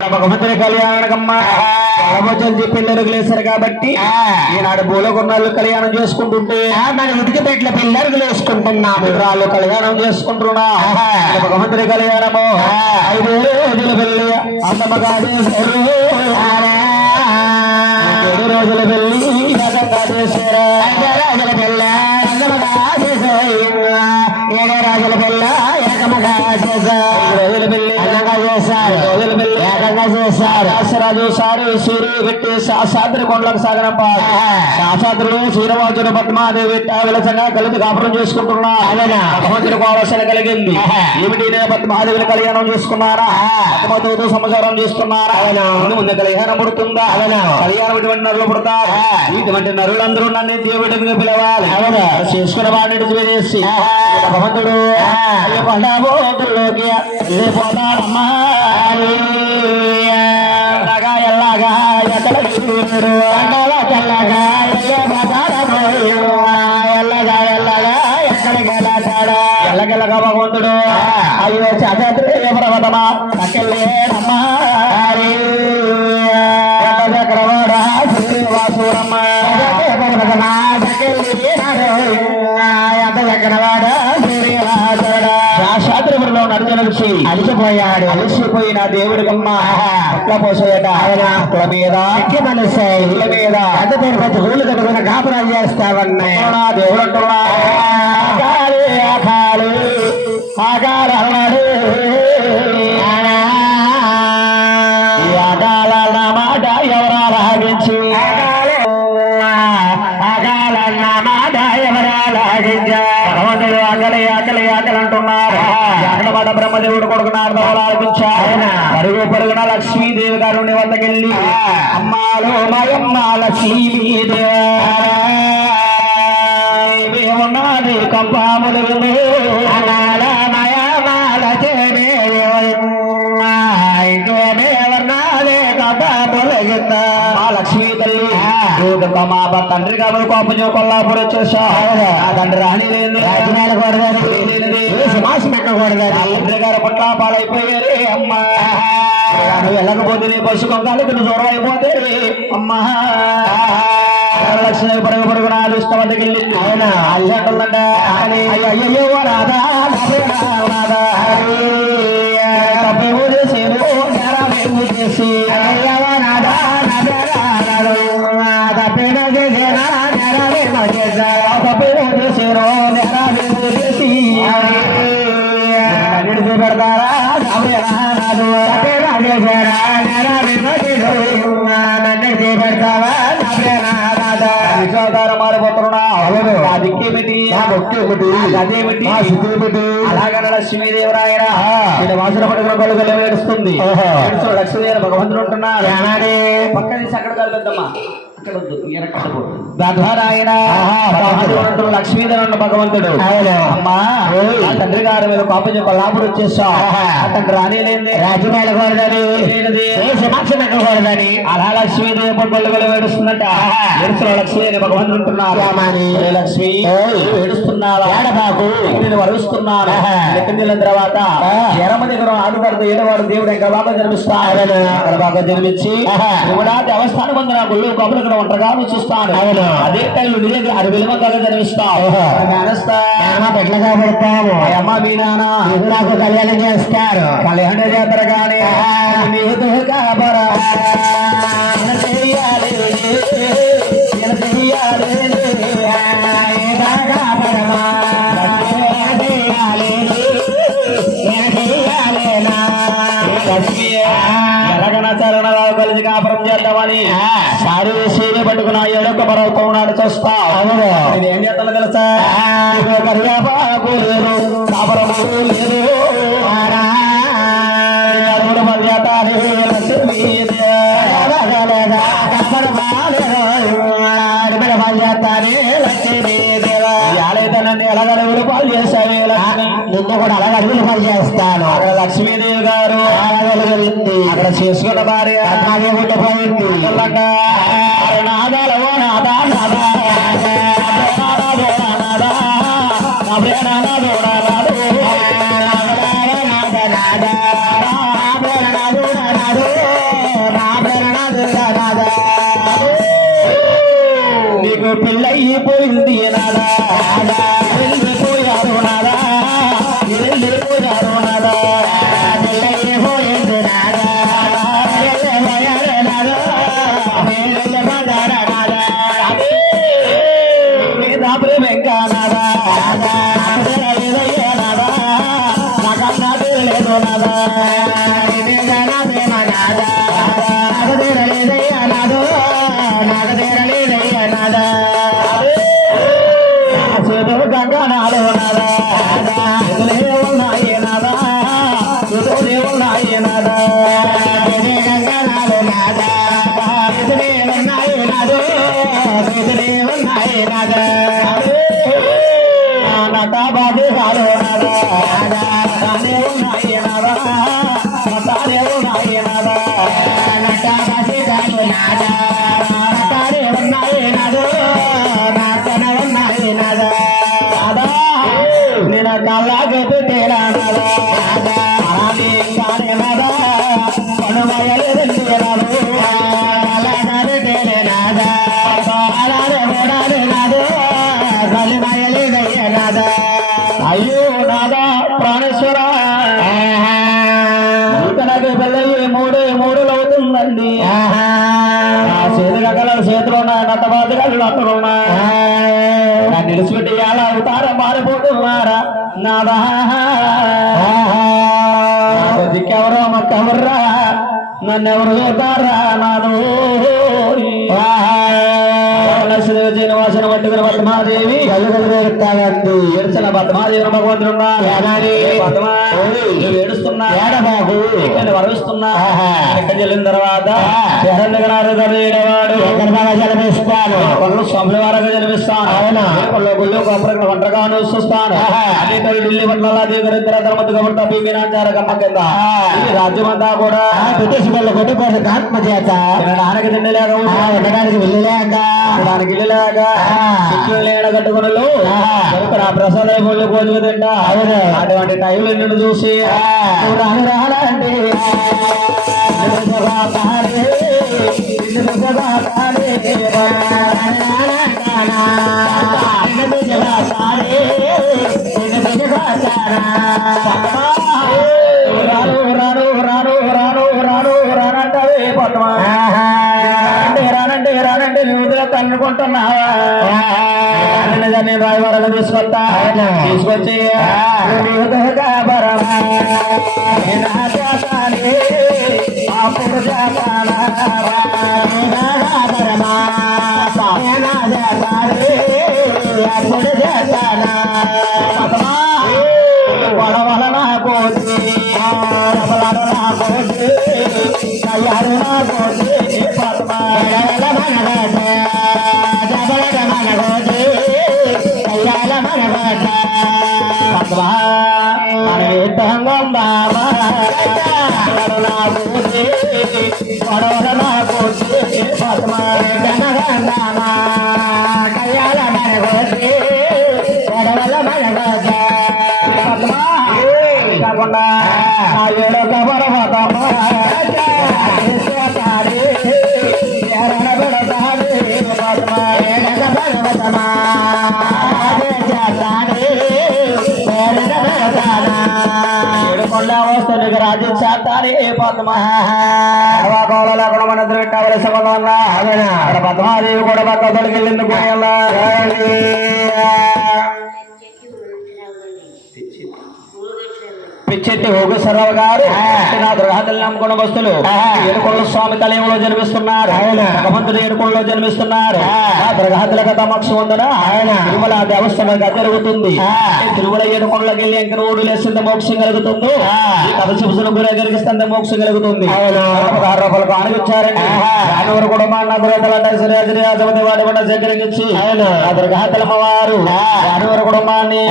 భగవంతుని కళ్యాణకమ్మ పిల్లలకు లేసారు కాబట్టి ఈనాడు బోలకొన్నాళ్ళు కళ్యాణం చేసుకుంటుంటే మన ఉడికి పెట్ల పిల్లలకు వేసుకుంటున్నాము వాళ్ళు కళ్యాణం చేసుకుంటున్నా భగవంతుని కళ్యాణము 5 రోజుల పెళ్లి అందమ్మగా చేశారు 7 రోజుల పెళ్లి రకంగా చేశారు 5 రోజుల పెళ్ళ అందమ్మగా చేశారు 7 రోజుల పెళ్ళ ఏకమగా చేశారు 5 రోజుల పెళ్లి అందంగా చేశారు 5 రోజుల పెళ్లి ఏకంగా చేశారు రాజు సారు సూర్యుడు పెట్టి శాస్త్రి కొండలకు సాగనంప శాస్త్రులు శ్రీనివాసుడు పద్మాదేవి విలసంగా కలిసి కాపురం చేసుకుంటున్నా భగవంతుడికి ఆలోచన కలిగింది ఏమిటి నేను పద్మాదేవిని కళ్యాణం చేసుకున్నారా పద్మతో సంవత్సరం చేసుకున్నారా ముందు కళ్యాణం పుడుతుందా కళ్యాణం ఇటువంటి నరులు పుడతారు ఇటువంటి నరులందరూ నన్ను దేవుడికి పిలవాలి చేసుకున్న వాడిని చేసి భగవంతుడు కొండబోతుల్లోకి వెళ్ళిపోతాడమ్మా ఎల్లగా ఎక్కడ ఎల్లగా ఎల్లగా ఎక్కడికి వెళ్ళాడా ఎల్లగెల్లగా భగవంతుడు అయ్యో చదువు పర్వతమా అక్కలేడమ్మా చక్రవాడా శ్రీనివాసురమ్మ చక్రవాడా శాస్త్రములో నడుచనలిసి అలిసిపోయిన దేవుడికమ్మ అట్ల పోసేట ఆయన కుల మీద ఇళ్ళ మీద పెద్ద పేరు పెద్ద ఊళ్ళు కట్టుకుని కాపురాలు చేస్తావన్నాయి దేవుడు అంటున్నా అన్నాడు అగాలన్న మాట ఎవరా లాగించి అగాలన్న మాట ఎవరా లాగించా భగవంతుడు ఆకలి ఆకలి ఆకలి అంటున్నారు అక్కడ బ్రహ్మదేవుడు కొడుకున్నారు ఆలోచించారు పరుగు పరుగున లక్ష్మీదేవి గారు వద్దకెళ్ళి అమ్మాలో మయమ్మ లక్ష్మీదేవి ఉన్నది కంపాములు లక్ష్మీ తల్లి మా తండ్రి కాబట్టి కోపం కొల్లాపూర్ వచ్చేసా ఆ తండ్రి రాణి సింహాసం ఎక్కకూడదు తండ్రి గారు పట్ల పాలైపోయారు అమ్మా వెళ్ళకపోతే నీ పశు కొంగాలి దూరం అయిపోతే అమ్మా లక్ష్మీ పరుగు పరుగున ఇష్టం వద్దకు వెళ్ళింది ఆయన అల్లంటుందంట అయ్యో రాధా రాధా తప్పేమో చేసేమో నేరామేమో చేసి రాధా తప్పేమో చేసేనా నేరామేమో చేసా తప్పేమో చేసేనో నేరామేమో చేసి అన్నిటి పెడతారా రాదు తప్పేనా చేశారా నేరామేమో చేసేమో నన్ను పెడతావా అలాగే లక్ష్మీదేవరాయన వాసుల పడుకున్న కొడుకులు ఏడుస్తుంది లక్ష్మీదేవి భగవంతుడు ఉంటున్నారు పక్క నుంచి అక్కడ కలుగుద్దమ్మా లక్ష్మీదేవి భగవంతుడు అమ్మా తండ్రి గారి మీద పాప కొల్లాపూర్ వచ్చేసా తండ్రి రాని లేని రాజమేళకూడదని సమాక్షకూడదని అలా లక్ష్మీదేవి పట్టులు ఏడుస్తుందంట ఏడుస్తున్న లక్ష్మీదేవి భగవంతుడు ఉంటున్నారు లక్ష్మి ఏడుస్తున్నారా నేను వరుస్తున్నాను ఎత్తిన తర్వాత ఎరమ దగ్గర ఆడుపడుతూ ఏడవాడు దేవుడు ఇంకా బాగా జన్మిస్తాడు బాగా జన్మించి దేవస్థానం పొందిన గుళ్ళు కొబ్బరి ఒంటరిగా చూస్తాను అదే టైంలో నీ దగ్గర 6 విలువగా జన్మిస్తావు పెట్లగా పెడతాము అమ్మ మీ నాన్న నాకు కళ్యాణం చేస్తారు కళ్యాణ చేస్తారు కానీ చరణరావు కలిసి కాపురం చేద్దామని సారి సీని పట్టుకున్న ఏడొక్క మరవుతూ ఉన్నాడు చూస్తా ఏం చేస్తాను తెలుసా కరివేపాకు లేదు కాపురము లేదు అడుగుడు మర్యాదాలు నన్ను ఎలాగడుగులు పాలు చేశాను నిన్ను కూడా అలాగడుగులు పాలు చేస్తాను లక్ష్మీదేవి గారు అక్కడ చేసుకున్న భార్య ఉండిపోయింది నాదాలు నాదా నాదా నాదా నీకు పెళ్ళయిపోయింది నాదా వెళ్ళిపోయారు నాదా వెళ్ళిపోయారు నాదా వెళ్ళిపోయింది నాదా వెంకా నాదా లేదు నాదా చేతులు గంగా నాడు నాదా ఉన్నాయి నాదా ఉన్నాయి నాదా గంగా నాడు నాదా ఉన్నాయి నాదో ఉన్నాయి నాదా నట బాధి కాదు నాదా ఉన్నాయి నాదా నటాలే ఉన్నాయి నాదా నట బాధి కాదు నాదా నటాలే ఉన్నాయి నాదో నాటన ఉన్నాయి నాదా నాదా నేను కళ్ళగెట్టు తేడా నాదా అలాగే కానే నాదా పనుమయలు వెళ్ళాను అలాగే తేలే నాదా అలాగే ఓడాలి నాదో కలిమయలు గయ్య నాదా అయ్యో నాదా ప్రాణేశ్వర ఇతనకి పెళ్ళయి మూడులు అవుతుందండి చేతిలో ఉన్న నట్టబాధగాళ్ళు అక్కడున్నా నిలిచిపెట్టి ఎలా అవుతారా మారిపోతున్నారా నాదా దిక్కెవరో మక్కెవర్రా నన్నెవరు చూతారా నాదో శ్రీనివాసన పట్టుకుని పద్మాదేవి కలుగుతాయండి ఏడ్చిన పద్మాదేవి భగవంతుడున్నా ఏడుస్తున్నా ఏడబాబు ఇక్కడ వరవిస్తున్నా ఎక్కడ వెళ్ళిన తర్వాత ఏడవాడు జలమిస్తాను కొళ్ళు స్వామి వారంగా జలమిస్తాను అవునా కొల్లో గుళ్ళు గొప్పగా వంటగాను చూస్తాను అదే ఢిల్లీ పట్ల మీనాచార గమ్మ కింద రాజ్యమంతా కూడా బ్రిటిష్ వాళ్ళు కొట్టుకోవడం ఆత్మ చేత తినడానికి తిండిలేక ఉండడానికి వెళ్ళలేక దానికి ఇల్లులేక లేడ కట్టుకున్నలు ప్రసాద పళ్ళు కోసుకు తింటా అటువంటి టైంలో నిన్ను చూసి రాలంటే రాను రాను రాను రాను రాను రానంటే పద్మా రానంటే నువ్వు తన్నుకుంటున్నావా నేను రాయవరం తీసుకొస్తా తీసుకొచ్చి అప్పుడు అప్పుడు చేస్తానా వడవల నా కోసి నా కోసి కయ్యారు నా కోసి పద్మా జబల మన కోసి కయ్యాల మన పద్మా బాబా నా కోసి వడవల నా కోసి పద్మా కయ్యాల మన కోసి వడవల మన పద్మా కాకుండా ఏడో కబరమతమా వస్తునికి రాజ్యం చేస్తానే పద్మా లేకుండా మన ఇద్దరు పెట్టవలసి అక్కడ పద్మాదేవి కూడా పక్క తొలగిళ్ళెందుకు పిచ్చెట్టి హోగేశ్వరరావు గారు నా దుర్గాతల్ని నమ్ముకున్న వస్తువులు ఏడుకొండ స్వామి కలయంలో జన్మిస్తున్నారు భగవంతుడు ఏడుకొండలో జన్మిస్తున్నారు ఆ దుర్గాతల కథ మోక్షం ఉందన ఆయన తిరుమల దేవస్థానంగా జరుగుతుంది తిరుమల ఏడుకొండలోకి వెళ్ళి ఎంక రోడ్డు లేస్తుంటే మోక్షం కలుగుతుంది కథ చిపుసులు గురి కలిగిస్తుంటే మోక్షం కలుగుతుంది 16 రూపాయలు కానుకొచ్చారండి రానివారు కూడా మా నా దుర్గాతల వాడి సేకరించి ఆ దుర్గాతలమ్మ వారు రానివారు కుటుంబాన్ని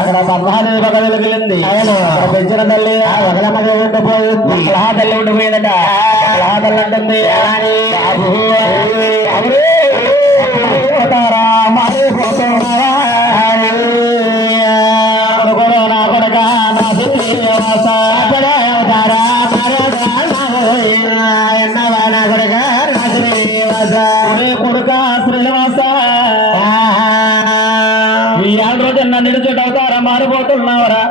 అక్కడ పద్మాదేవి పదవికి వెళ్ళింది పెంచిన తల్లి ఒకలమ్మది ఉండిపోయింది తల్లి ఉండిపోయిందట తల్లి అంటుంది నా కొడక నా ఎన్నవానా కొడుక నా శ్రీనివాస కొడుక శ్రీనివాస ఈ 6 రోజులు నన్ను నిడిచోట అవుతారా మారిపోతున్నావరా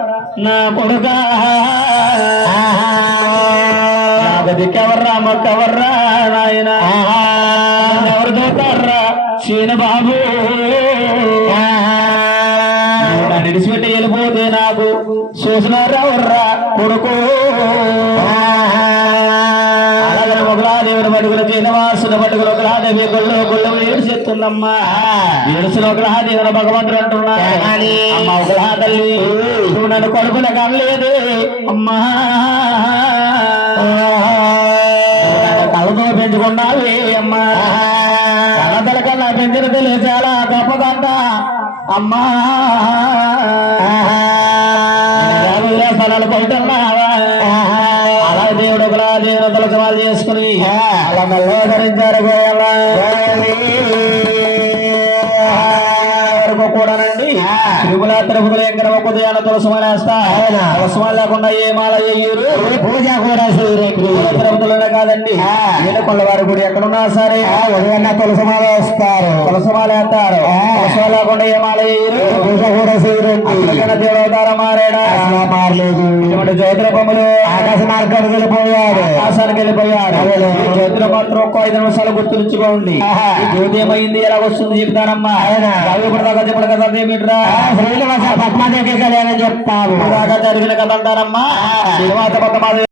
నా కొడుక నాకు దిక్కెవర్రా మొక్కెవర్రా నాయన ఎవరు చూస్తారా చీన బాబు నిడిచిపెట్టి వెళ్ళిపోతే నాకు చూసినారా వర్రా కొడుకు అలాగే ఒకలాదేవుని పట్టుకుని శ్రీనివాసుని పట్టుకుని ఒకలాదేవి గుళ్ళు ఏడుచెత్తుందమ్మా ఏడుసిన ఒకలాదేవుని భగవంతుడు అంటున్నా అమ్మ ఒకలా తల్లి నువ్వు నన్ను కొడుకునే కనలేదు అమ్మా కళ్ళతో పెంచుకున్నావి అమ్మా కన్నతల కన్నా పెంచిన తెలియ చాలా గొప్పదంట అమ్మా స్థలాలు పడుతున్నావా అలా దేవుడు ఒకలా దేవుడు తలసమాలు చేసుకుని అలా మెల్లో ధరించారు కూడానండి తిరుమల తిరుపతిలో ఎక్కడ ఉదయాన తులసమాలేస్తా తులసమాలు లేకుండా ఏ మాల చెయ్యరు పూజ కూడా తిరుపతిలోనే కాదండి ఏడుకొండ వారి గుడి ఎక్కడున్నా సరే ఉదయాన్న తులసమాల వేస్తారు తులసమాల వేస్తారు తులసమాల లేకుండా ఏ మాల చెయ్యరు పూజ కూడా చేయరు దేవుడు అవతారం మారాడా మారలేదు ఇటువంటి జ్యోతిర బొమ్మలు ఆకాశ మార్గానికి వెళ్ళిపోయాడు ఆకాశానికి వెళ్ళిపోయాడు జ్యోతిర మాత్రం ఒక్క 5 నిమిషాలు గుర్తుంచుకోండి జ్యోతి ఏమైంది ఎలా వస్తుంది చెప్తానమ్మా చెప్పడు కదా ఏమిట్రా శ్రీనివాస పద్మాదేవి కళ్యాణం చెప్తాను జరిగిన కథ అంటారమ్మా శ్రీనివాస పద్మాదేవి